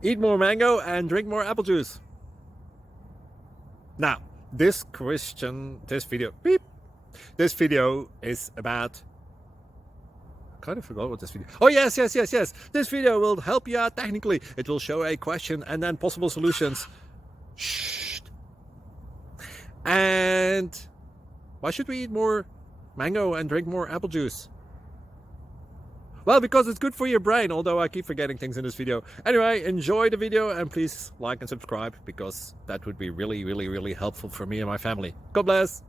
Eat more mango and drink more apple juice. Now, this video is about, I kind of forgot what this video. Oh, yes. This video will help you out technically. It will show a question and then possible solutions. Shh. And why should we eat more mango and drink more apple juice? Well, because it's good for your brain, although I keep forgetting things in this video. Anyway, enjoy the video and please like and subscribe, because that would be really helpful for me and my family. God bless!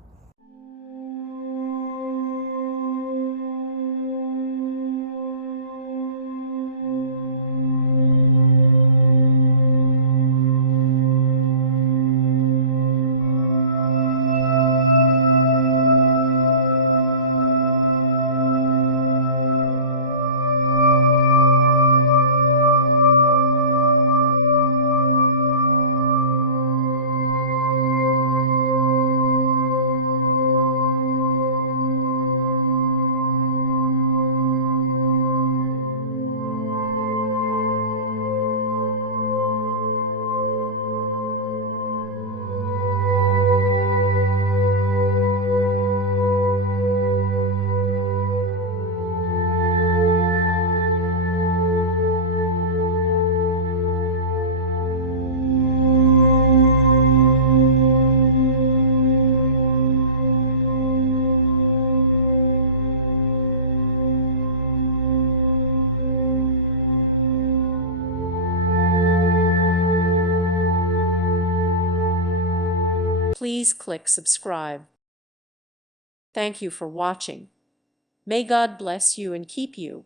Please click subscribe. Thank you for watching. May God bless you and keep you.